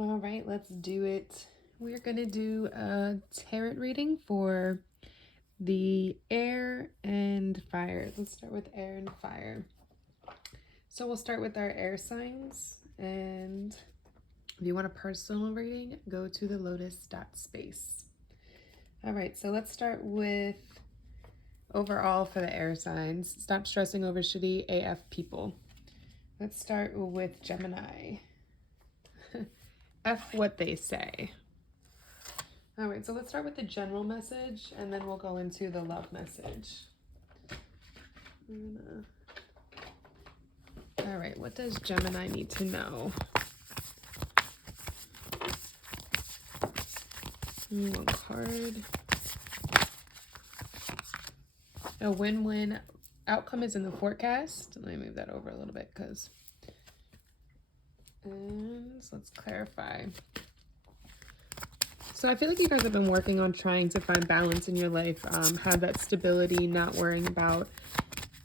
All right, let's do it. We're going to do a tarot reading for the air and fire. Let's start with air and fire. So we'll start with our air signs. And if you want a personal reading, go to TheLotus.Space. All right, so let's start with overall for the air signs. Stop stressing over shitty AF people. Let's start with Gemini. F what they say. All right, so let's start with the general message, and then we'll go into the love message. All right, what does Gemini need to know? One card. A win-win outcome is in the forecast. Let me move that over a little bit because... And so let's clarify. So I feel like you guys have been working on trying to find balance in your life, have that stability, not worrying about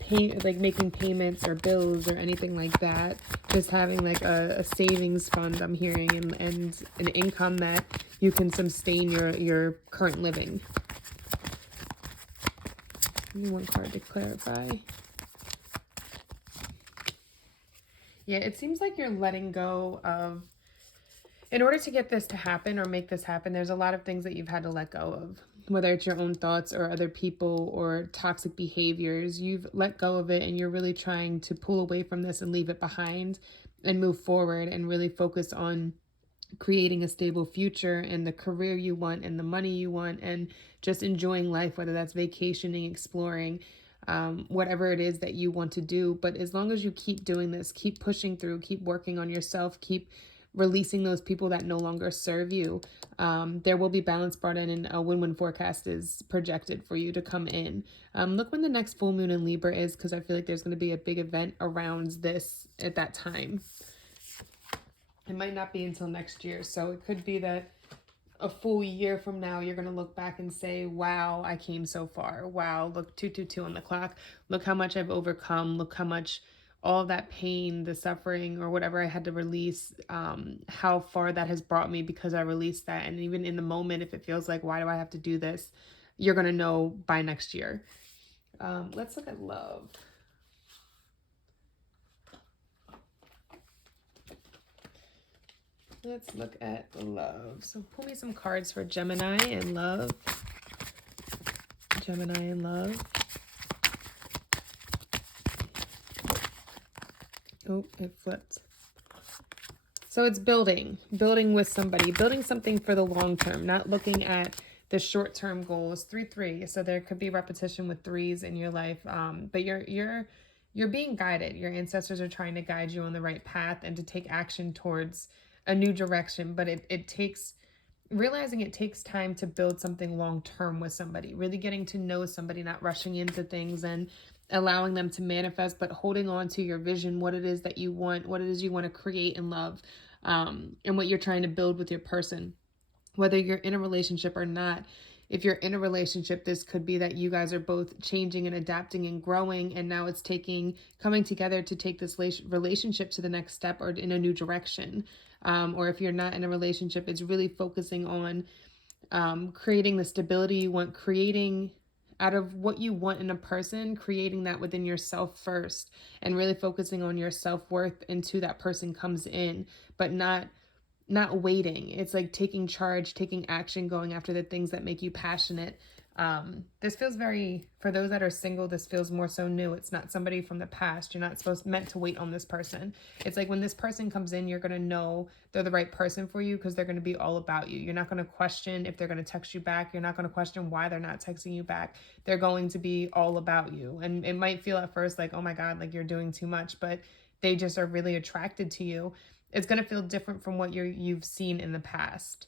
making payments or bills or anything like that. Just having like a savings fund, I'm hearing, and an income that you can sustain your current living. Give me one card to clarify. Yeah, it seems like you're letting go of, in order to get this to happen or make this happen, there's a lot of things that you've had to let go of, whether it's your own thoughts or other people or toxic behaviors. You've let go of it and you're really trying to pull away from this and leave it behind and move forward and really focus on creating a stable future and the career you want and the money you want and just enjoying life, whether that's vacationing, exploring, whatever it is that you want to do. But as long as you keep doing this, keep pushing through, keep working on yourself, keep releasing those people that no longer serve you, there will be balance brought in, and a win-win forecast is projected for you to come in. Look when the next full moon in Libra is, because I feel like there's going to be a big event around this at that time. It might not be until next year, so it could be that a full year from now, you're going to look back and say, wow, I came so far. Wow, look, 222 on the clock. Look how much I've overcome. Look how much all of that pain, the suffering, or whatever I had to release, how far that has brought me because I released that. And even in the moment, if it feels like, why do I have to do this? You're going to know by next year. Let's look at love. Let's look at love. So pull me some cards for Gemini and love. Gemini and love. Oh, it flipped. So it's building with somebody, building something for the long term, not looking at the short-term goals. 3-3. So there could be repetition with threes in your life. But you're being guided. Your ancestors are trying to guide you on the right path and to take action towards a new direction. But it takes realizing it takes time to build something long-term with somebody, really getting to know somebody, not rushing into things and allowing them to manifest, but holding on to your vision, what it is that you want, what it is you want to create and love, and what you're trying to build with your person, whether you're in a relationship or not. If you're in a relationship, this could be that you guys are both changing and adapting and growing, and now it's coming together to take this relationship to the next step or in a new direction. Or if you're not in a relationship, it's really focusing on creating the stability you want, creating out of what you want in a person, creating that within yourself first, and really focusing on your self-worth until that person comes in, but not waiting. It's like taking charge, taking action, going after the things that make you passionate. This feels very, for those that are single, this feels more so new. It's not somebody from the past. You're not meant to wait on this person. It's like when this person comes in, you're going to know they're the right person for you because they're going to be all about you. You're not going to question if they're going to text you back. You're not going to question why they're not texting you back. They're going to be all about you. And it might feel at first like, oh my God, like you're doing too much, but they just are really attracted to you. It's going to feel different from what you've seen in the past.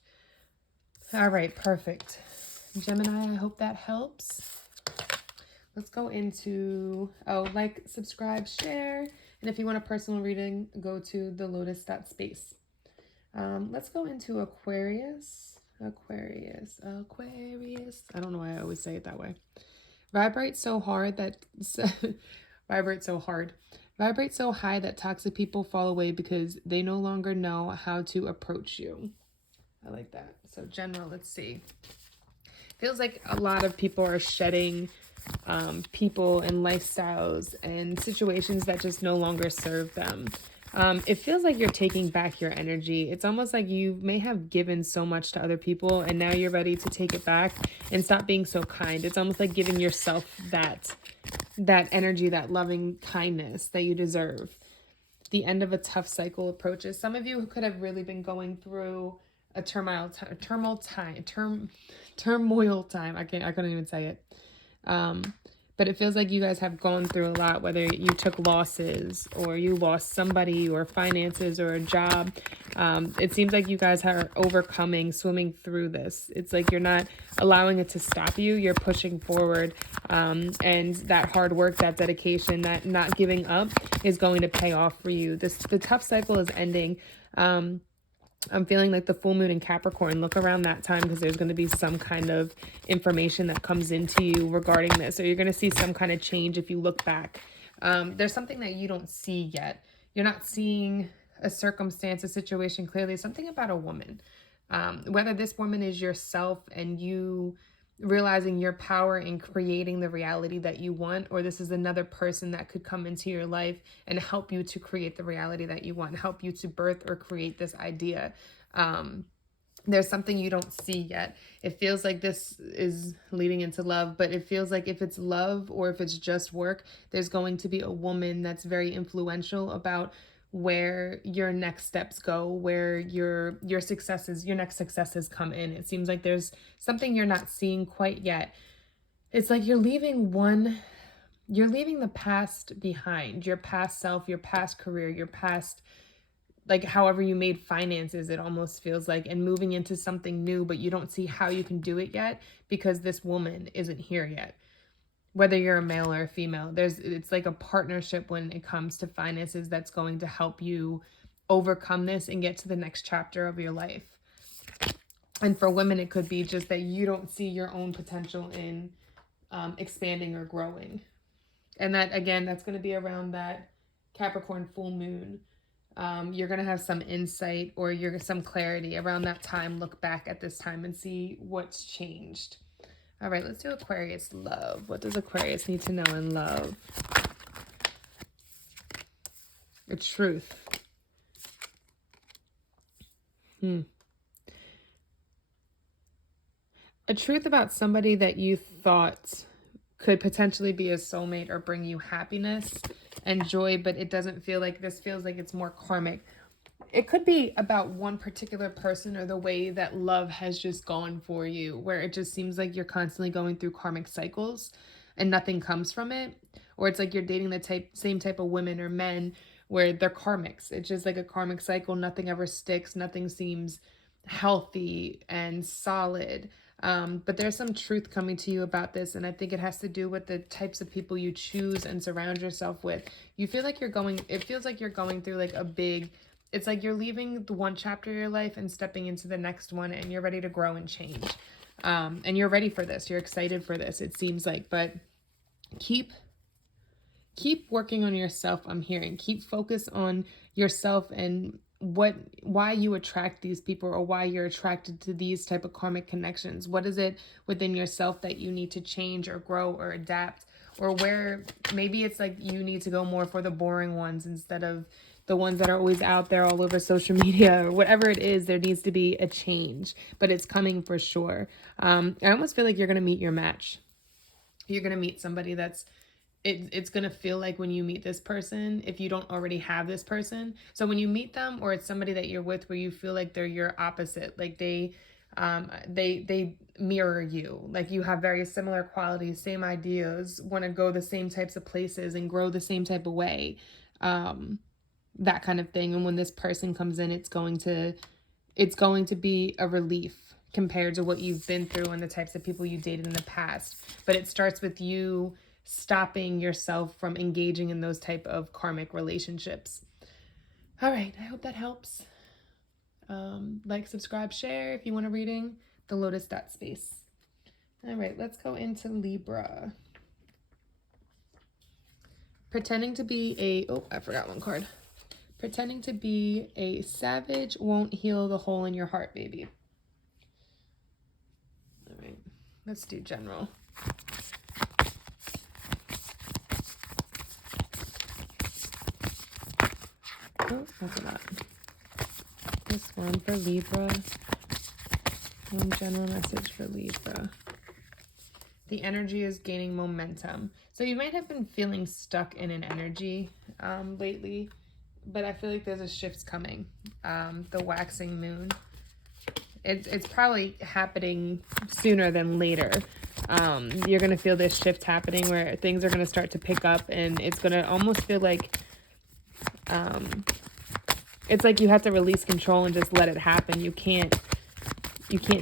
All right, perfect. Gemini, I hope that helps. Let's go into, like, subscribe, share. And if you want a personal reading, go to TheLotus.Space. Let's go into Aquarius. Aquarius. I don't know why I always say it that way. Vibrate so hard. Vibrate so high that toxic people fall away because they no longer know how to approach you. I like that. So general, let's see. Feels like a lot of people are shedding people and lifestyles and situations that just no longer serve them. It feels like you're taking back your energy. It's almost like you may have given so much to other people and now you're ready to take it back and stop being so kind. It's almost like giving yourself that energy, that loving kindness that you deserve. The end of a tough cycle approaches. Some of you could have really been going through a turmoil time. I couldn't even say it. But it feels like you guys have gone through a lot, whether you took losses or you lost somebody or finances or a job. It seems like you guys are overcoming, swimming through this. It's like you're not allowing it to stop you. You're pushing forward. And that hard work, that dedication, that not giving up is going to pay off for you. The tough cycle is ending. I'm feeling like the full moon in Capricorn. Look around that time because there's going to be some kind of information that comes into you regarding this. Or you're going to see some kind of change if you look back. There's something that you don't see yet. You're not seeing a circumstance, a situation clearly. Something about a woman. Whether this woman is yourself and you realizing your power in creating the reality that you want, or this is another person that could come into your life and help you to create the reality that you want, help you to birth or create this idea. There's something you don't see yet. It feels like this is leading into love, but it feels like if it's love or if it's just work, there's going to be a woman that's very influential about where your next steps go, where your successes, your next successes come in. It seems like there's something you're not seeing quite yet. It's like you're leaving the past behind, your past self, your past career, your past, like however you made finances, it almost feels like, and moving into something new, but you don't see how you can do it yet because this woman isn't here yet. Whether you're a male or a female, it's like a partnership when it comes to finances that's going to help you overcome this and get to the next chapter of your life. And for women, it could be just that you don't see your own potential in expanding or growing. And that, again, that's going to be around that Capricorn full moon. You're going to have some insight or some clarity around that time. Look back at this time and see what's changed. All right, let's do Aquarius love. What does Aquarius need to know in love? The truth. A truth about somebody that you thought could potentially be a soulmate or bring you happiness and joy, but it doesn't feel like this. Feels like it's more karmic. It could be about one particular person or the way that love has just gone for you, where it just seems like you're constantly going through karmic cycles and nothing comes from it. Or it's like you're dating the same type of women or men where they're karmics. It's just like a karmic cycle. Nothing ever sticks. Nothing seems healthy and solid. But there's some truth coming to you about this, and I think it has to do with the types of people you choose and surround yourself with. It feels like you're going through like a big, it's like you're leaving the one chapter of your life and stepping into the next one, and you're ready to grow and change. And you're ready for this. You're excited for this, it seems like. But keep working on yourself, I'm hearing. Keep focus on yourself and why you attract these people, or why you're attracted to these type of karmic connections. What is it within yourself that you need to change or grow or adapt? Or where maybe it's like you need to go more for the boring ones instead of the ones that are always out there all over social media, or whatever it is. There needs to be a change, but it's coming for sure. I almost feel like you're going to meet your match. You're going to meet somebody that's, it's going to feel like when you meet this person, if you don't already have this person. So when you meet them, or it's somebody that you're with where you feel like they're your opposite, like they mirror you, like you have very similar qualities, same ideas, want to go the same types of places and grow the same type of way, that kind of thing. And when this person comes in, it's going to be a relief compared to what you've been through and the types of people you dated in the past. But it starts with you stopping yourself from engaging in those type of karmic relationships. All right, I hope that helps. Like, subscribe, share if you want a reading. TheLotus.Space. All right, let's go into Libra. Pretending to be a, oh, I forgot one card. Pretending to be a savage won't heal the hole in your heart, baby. All right, let's do general. Oh, that's a lot. This one for Libra. One general message for Libra. The energy is gaining momentum. So you might have been feeling stuck in an energy lately, but I feel like there's a shift coming. The waxing moon. It's probably happening sooner than later. You're going to feel this shift happening where things are going to start to pick up, and it's going to almost feel like it's like you have to release control and just let it happen. You can't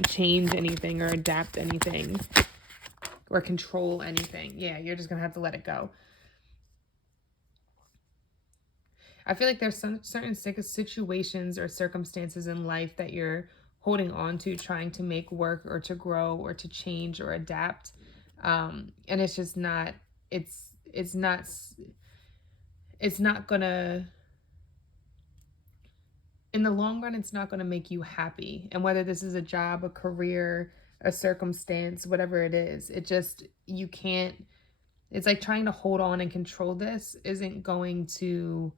change anything or adapt anything or control anything. Yeah, you're just going to have to let it go. I feel like there's some certain situations or circumstances in life that you're holding on to, trying to make work or to grow or to change or adapt. And it's just not, it's not gonna, in the long run, it's not gonna make you happy. And whether this is a job, a career, a circumstance, whatever it is, it just, you can't, it's like trying to hold on and control this isn't going to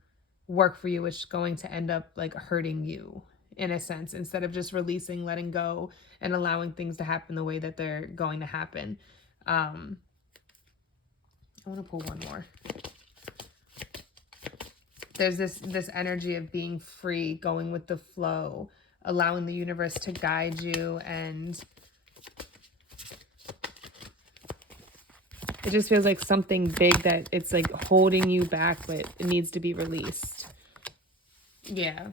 work for you. It's going to end up like hurting you in a sense, instead of just releasing, letting go, and allowing things to happen the way that they're going to happen. I want to pull one more. There's this energy of being free, going with the flow, allowing the universe to guide you, and it just feels like something big that it's like holding you back, but it needs to be released. Yeah.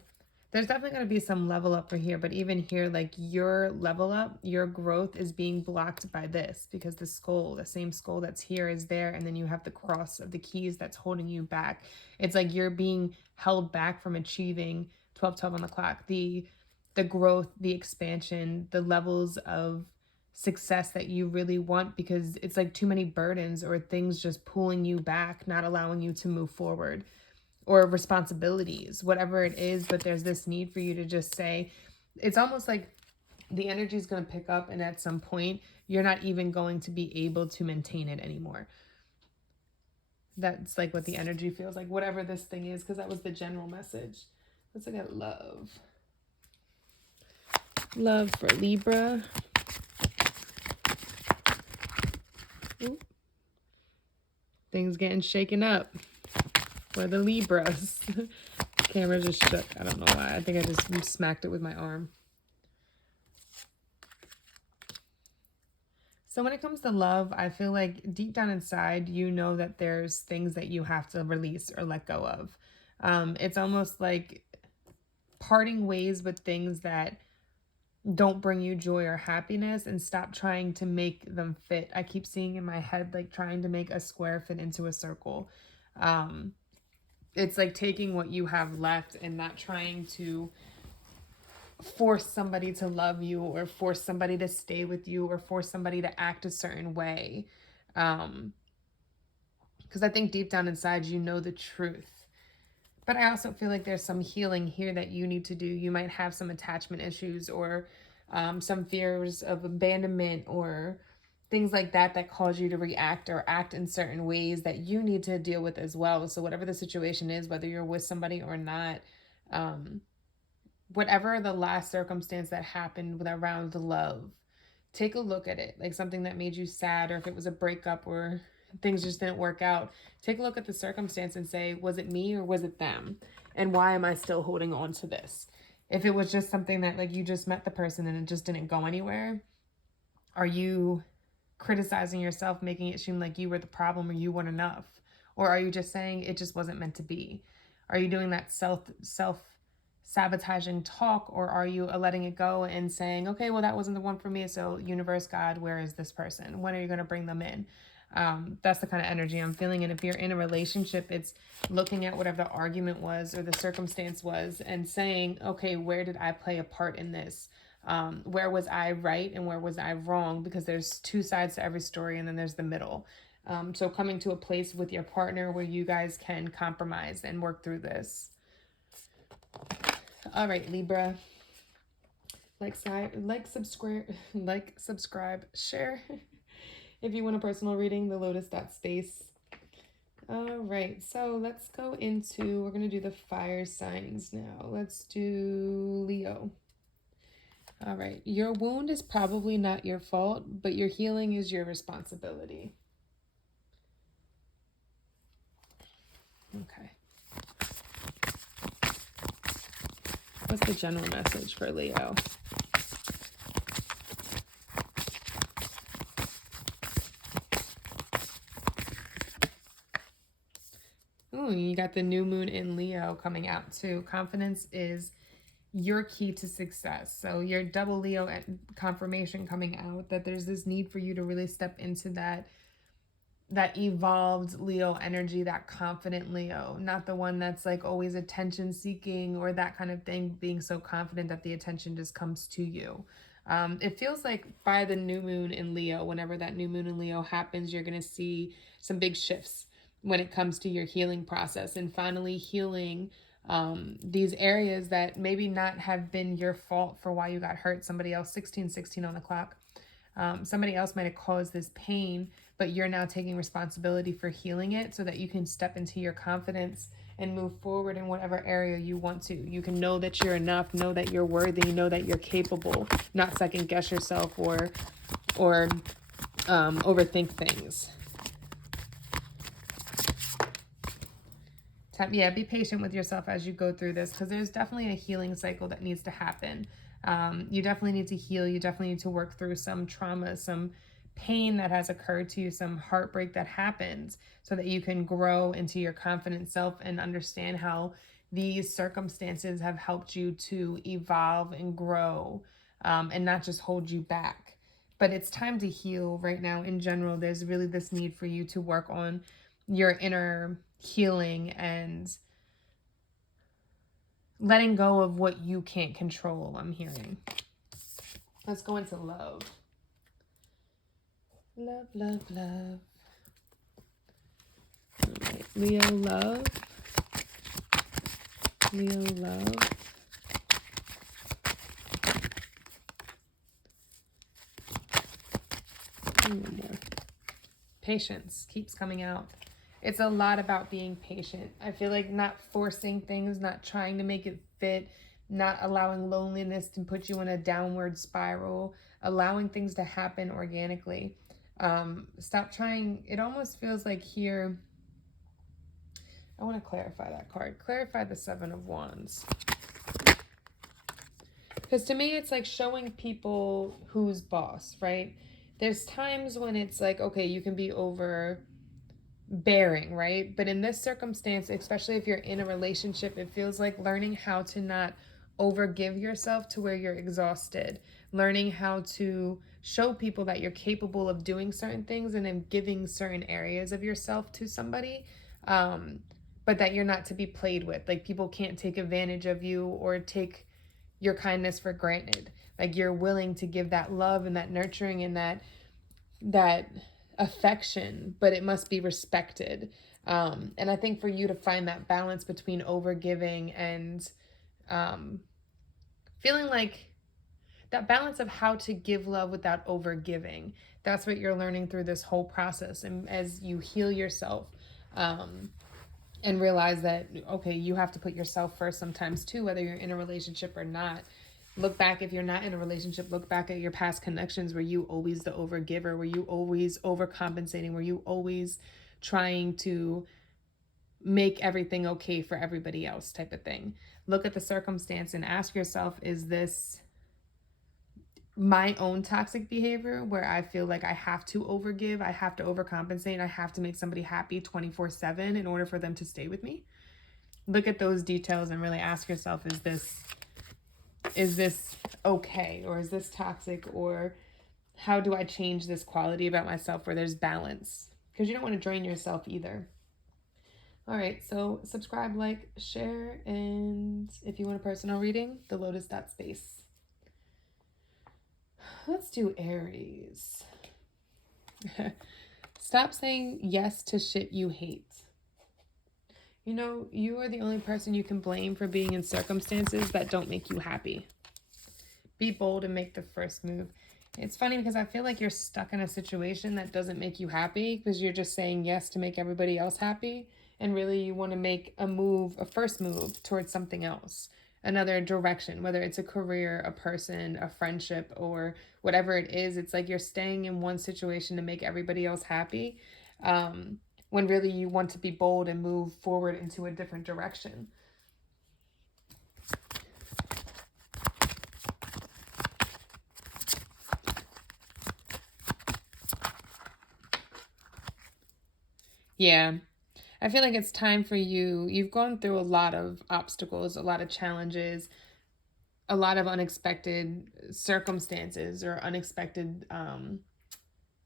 There's definitely going to be some level up for here, but even here, like your level up, your growth is being blocked by this, because the skull, the same skull that's here is there, and then you have the cross of the keys that's holding you back. It's like you're being held back from achieving 12:12 on the clock, the growth, the expansion, the levels of success that you really want, because it's like too many burdens or things just pulling you back, not allowing you to move forward. Or responsibilities, whatever it is, but there's this need for you to just say, it's almost like the energy is going to pick up, and at some point, you're not even going to be able to maintain it anymore. That's like what the energy feels like, whatever this thing is, because that was the general message. Let's look at love. Love for Libra. Ooh. Things getting shaken up. For the Libras. Camera just shook. I don't know why. I think I just smacked it with my arm. So when it comes to love, I feel like deep down inside, you know that there's things that you have to release or let go of. It's almost like parting ways with things that don't bring you joy or happiness, and stop trying to make them fit. I keep seeing in my head, like trying to make a square fit into a circle. It's like taking what you have left and not trying to force somebody to love you, or force somebody to stay with you, or force somebody to act a certain way. Because I think deep down inside, you know the truth. But I also feel like there's some healing here that you need to do. You might have some attachment issues, or some fears of abandonment, or things like that cause you to react or act in certain ways that you need to deal with as well. So whatever the situation is, whether you're with somebody or not, whatever the last circumstance that happened with around love, take a look at it, like something that made you sad, or if it was a breakup or things just didn't work out, take a look at the circumstance and say, was it me or was it them? And why am I still holding on to this? If it was just something that like you just met the person and it just didn't go anywhere, are you criticizing yourself, making it seem like you were the problem or you weren't enough? Or are you just saying it just wasn't meant to be? Are you doing that self-sabotaging talk, or are you letting it go and saying, okay, well, that wasn't the one for me, so universe, God, where is this person? When are you going to bring them in? That's the kind of energy I'm feeling. And if you're in a relationship, it's looking at whatever the argument was or the circumstance was and saying, okay, where did I play a part in this? Where was I right and where was I wrong? Because there's two sides to every story, and then there's the middle. So coming to a place with your partner where you guys can compromise and work through this. All right, Libra. Like, subscribe, share. If you want a personal reading, TheLotus.Space. All right, so let's go into, we're going to do the fire signs now. Let's do Leo. All right, your wound is probably not your fault, but your healing is your responsibility. Okay. What's the general message for Leo? Oh, you got the new moon in Leo coming out too. Confidence is your key to success. So your double Leo confirmation coming out that there's this need for you to really step into that evolved Leo energy, that confident Leo, not the one that's like always attention seeking or that kind of thing, being so confident that the attention just comes to you. It feels like by the new moon in Leo, whenever that new moon in Leo happens, you're going to see some big shifts when it comes to your healing process and finally healing these areas that maybe not have been your fault for why you got hurt. Somebody else, 1616 on the clock. Somebody else might have caused this pain, but you're now taking responsibility for healing it so that you can step into your confidence and move forward in whatever area you want to. You can know that you're enough, know that you're worthy, know that you're capable, not second guess yourself or overthink things. Yeah, be patient with yourself as you go through this, because there's definitely a healing cycle that needs to happen. You definitely need to heal. You definitely need to work through some trauma, some pain that has occurred to you, some heartbreak that happens, so that you can grow into your confident self and understand how these circumstances have helped you to evolve and grow, and not just hold you back. But it's time to heal right now. In general, there's really this need for you to work on your inner healing and letting go of what you can't control, I'm hearing. Let's go into love. Love, love, love. All right. Leo, love. Leo, love. And one more. Patience keeps coming out. It's a lot about being patient. I feel like not forcing things, not trying to make it fit, not allowing loneliness to put you in a downward spiral, allowing things to happen organically. Stop trying. It almost feels like here, I want to clarify that card. Clarify the Seven of Wands. Because to me, it's like showing people who's boss, right? There's times when it's like, okay, you can be overbearing, right? But in this circumstance, especially if you're in a relationship, it feels like learning how to not overgive yourself to where you're exhausted, learning how to show people that you're capable of doing certain things and then giving certain areas of yourself to somebody, but that you're not to be played with. Like, people can't take advantage of you or take your kindness for granted. Like, you're willing to give that love and that nurturing and that affection, but it must be respected. And I think for you to find that balance between overgiving and feeling like that balance of how to give love without overgiving, that's what you're learning through this whole process. And as you heal yourself, and realize that, okay, you have to put yourself first sometimes too, whether you're in a relationship or not. Look back, if you're not in a relationship, look back at your past connections. Were you always the overgiver? Were you always overcompensating? Were you always trying to make everything okay for everybody else, type of thing? Look at the circumstance and ask yourself, is this my own toxic behavior where I feel like I have to overgive, I have to overcompensate, I have to make somebody happy 24/7 in order for them to stay with me? Look at those details and really ask yourself, is this okay, or is this toxic, or how do I change this quality about myself where there's balance? Because you don't want to drain yourself either. All right, so subscribe, like, share, and if you want a personal reading, TheLotus.Space. Let's do Aries. Stop saying yes to shit you hate. You know, you are the only person you can blame for being in circumstances that don't make you happy. Be bold and make the first move. It's funny because I feel like you're stuck in a situation that doesn't make you happy because you're just saying yes to make everybody else happy. And really you want to make a move, a first move towards something else, another direction, whether it's a career, a person, a friendship, or whatever it is. It's like you're staying in one situation to make everybody else happy, when really you want to be bold and move forward into a different direction. Yeah. I feel like it's time for you. You've gone through a lot of obstacles, a lot of challenges, a lot of unexpected circumstances or unexpected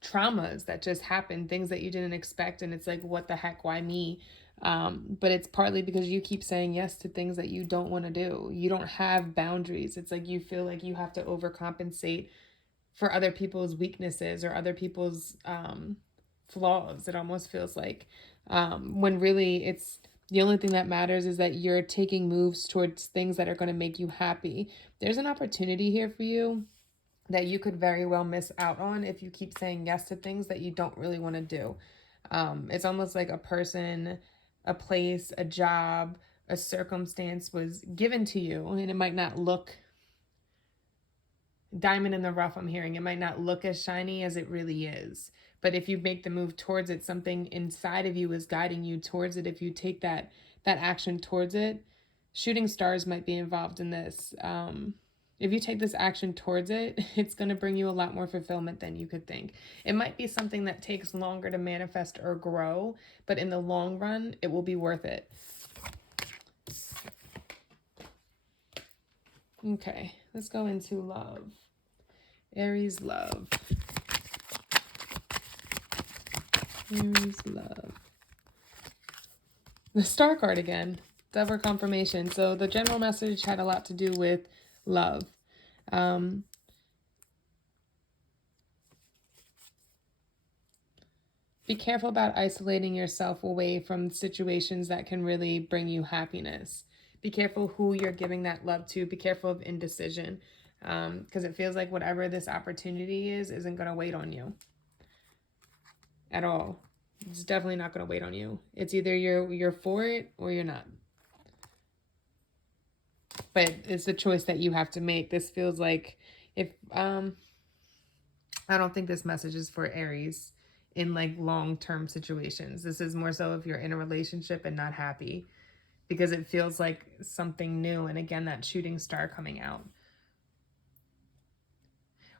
traumas that just happen, things that you didn't expect. And it's like, what the heck? Why me? But it's partly because you keep saying yes to things that you don't want to do. You don't have boundaries. It's like you feel like you have to overcompensate for other people's weaknesses or other people's flaws. It almost feels like, when really it's the only thing that matters is that you're taking moves towards things that are going to make you happy. There's an opportunity here for you that you could very well miss out on if you keep saying yes to things that you don't really want to do. It's almost like a person, a place, a job, a circumstance was given to you, and it might not look diamond in the rough. I'm hearing it might not look as shiny as it really is, but if you make the move towards it, something inside of you is guiding you towards it. If you take that action towards it, shooting stars might be involved in this. If you take this action towards it, it's going to bring you a lot more fulfillment than you could think. It might be something that takes longer to manifest or grow, but in the long run, it will be worth it. Okay, let's go into love. Aries love. Aries love. The Star card again. Double confirmation. So the general message had a lot to do with love. Be careful about isolating yourself away from situations that can really bring you happiness. Be careful who you're giving that love to. Be careful of indecision, because it feels like whatever this opportunity isn't going to wait on you at all. It's definitely not going to wait on you. It's either you're for it or you're not. But it's a choice that you have to make. This feels like if I don't think this message is for Aries in like long-term situations. This is more so if you're in a relationship and not happy, because it feels like something new. And again, that shooting star coming out.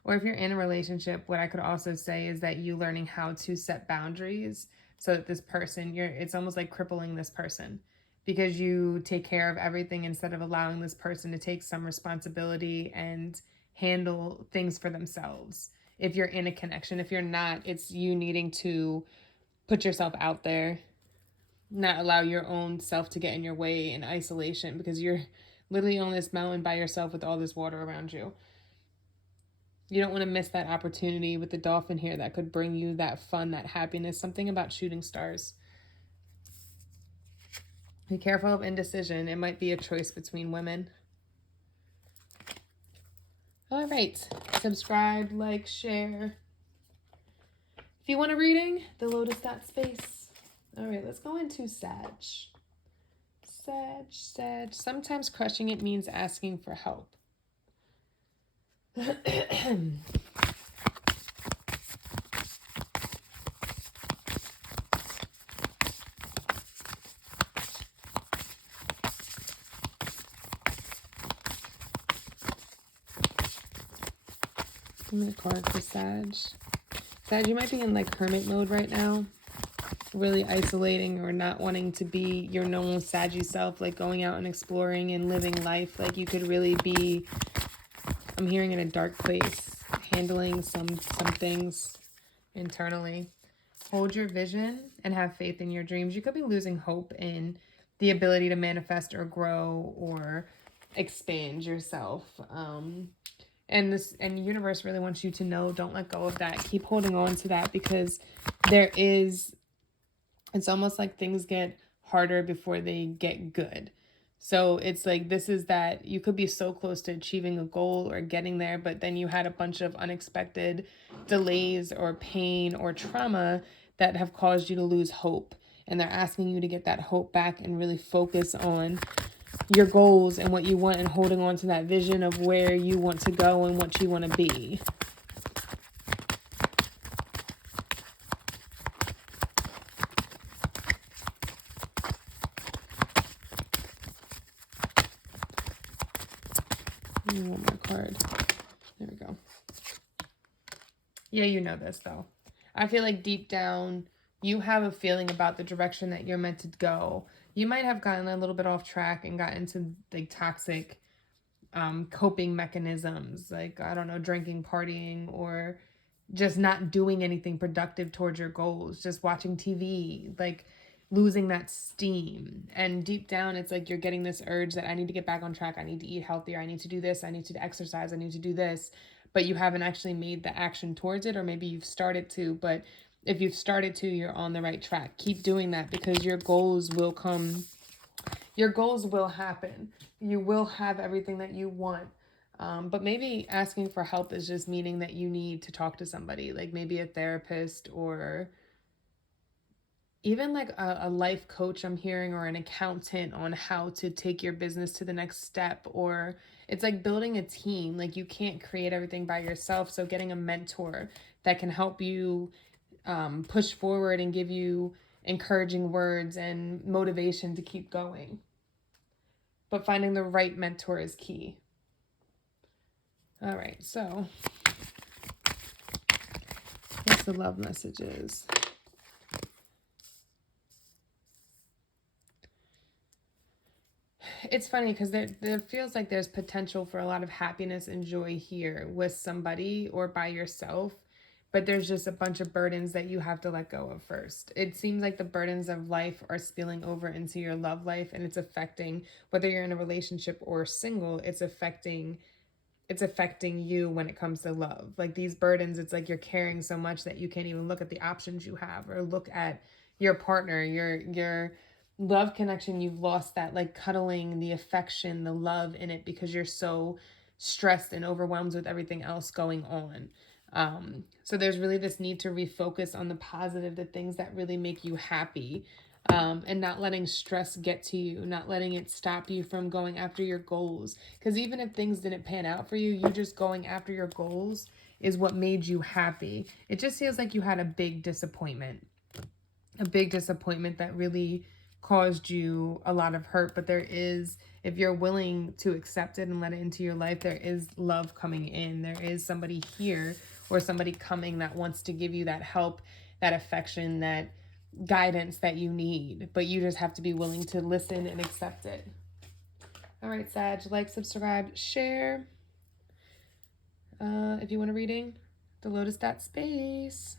Or if you're in a relationship, what I could also say is that you learning how to set boundaries so that this person, it's almost like crippling this person because you take care of everything instead of allowing this person to take some responsibility and handle things for themselves. If you're in a connection, if you're not, it's you needing to put yourself out there, not allow your own self to get in your way in isolation because you're literally on this mountain by yourself with all this water around you. You don't want to miss that opportunity with the dolphin here that could bring you that fun, that happiness, something about shooting stars. Be careful of indecision. It might be a choice between women. All right. Subscribe, like, share. If you want a reading, TheLotus.Space. All right, let's go into Sag. Sag. Sometimes crushing it means asking for help. I'm going to card for Sag. Sag, you might be in like hermit mode right now. Really isolating or not wanting to be your normal Saggy self, like going out and exploring and living life. Like you could really be, I'm hearing, in a dark place, handling some things internally. Hold your vision and have faith in your dreams. You could be losing hope in the ability to manifest or grow or expand yourself. And the universe really wants you to know, don't let go of that. Keep holding on to that, because it's almost like things get harder before they get good. So it's like, this is that you could be so close to achieving a goal or getting there, but then you had a bunch of unexpected delays or pain or trauma that have caused you to lose hope. And they're asking you to get that hope back and really focus on your goals and what you want, and holding on to that vision of where you want to go and what you want to be. One more card. There we go. Yeah, you know this though. I feel like deep down, you have a feeling about the direction that you're meant to go. You might have gotten a little bit off track and got into like toxic coping mechanisms, like, I don't know, drinking, partying, or just not doing anything productive towards your goals, just watching TV, like losing that steam. And deep down, it's like you're getting this urge that I need to get back on track. I need to eat healthier. I need to do this. I need to exercise. I need to do this. But you haven't actually made the action towards it, or maybe you've started to, but if you've started to, you're on the right track. Keep doing that, because your goals will come. Your goals will happen. You will have everything that you want. But maybe asking for help is just meaning that you need to talk to somebody, like maybe a therapist, or even like a life coach I'm hearing, or an accountant, on how to take your business to the next step. Or it's like building a team. Like, you can't create everything by yourself. So getting a mentor that can help you push forward and give you encouraging words and motivation to keep going. But finding the right mentor is key. All right, so what's the love messages? It's funny because there feels like there's potential for a lot of happiness and joy here with somebody or by yourself, but there's just a bunch of burdens that you have to let go of first. It seems like the burdens of life are spilling over into your love life, and it's affecting, whether you're in a relationship or single, it's affecting you when it comes to love. Like, these burdens, it's like you're carrying so much that you can't even look at the options you have, or look at your partner, your love connection. You've lost that, like, cuddling, the affection, the love in it, because you're so stressed and overwhelmed with everything else going on. So there's really this need to refocus on the positive, the things that really make you happy. And not letting stress get to you, not letting it stop you from going after your goals. Because even if things didn't pan out for you, you just going after your goals is what made you happy. It just feels like you had a big disappointment that really caused you a lot of hurt. But there is, if you're willing to accept it and let it into your life, there is love coming in. There is somebody here, or somebody coming, that wants to give you that help, that affection, that guidance that you need. But you just have to be willing to listen and accept it. All right, Sag, like, subscribe, share. If you want a reading, TheLotus.Space.